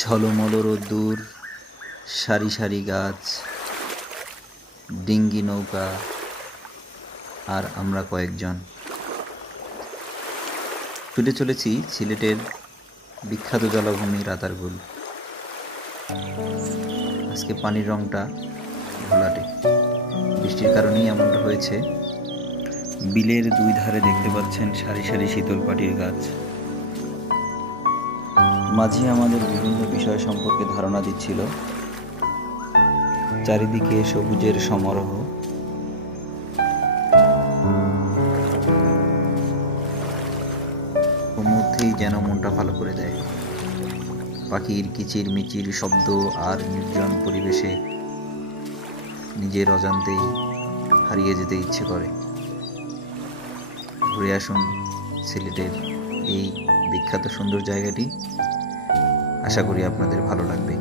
ঝলমল রোদ্দুর, সারি সারি গাছ, ডিঙ্গি নৌকা, আর আমরা কয়েকজন ছুটে চলেছি সিলেটের বিখ্যাত জলাভূমি রাতারগুল। আজকে পানির রংটা ঘোলাটে, বৃষ্টির কারণেই এমনটা হয়েছে। বিলের দুই ধারে দেখতে পাচ্ছেন সারি সারি শীতল পাটির গাছ। মাঝি আমাদের বিভিন্ন বিষয় সম্পর্কে ধারণা দিচ্ছিল। চারিদিকে সবুজের সমারোহ। মধ্যেই যেন মনটা ভালো করে দেয়। পাখির কিচির মিচির শব্দ আর নির্জন পরিবেশে নিজের অজান্তেই হারিয়ে যেতে ইচ্ছে করে। ঘুরে আসুন সিলেটের এই বিখ্যাত সুন্দর জায়গাটি। আশা করি আপনাদের ভালো লাগবে।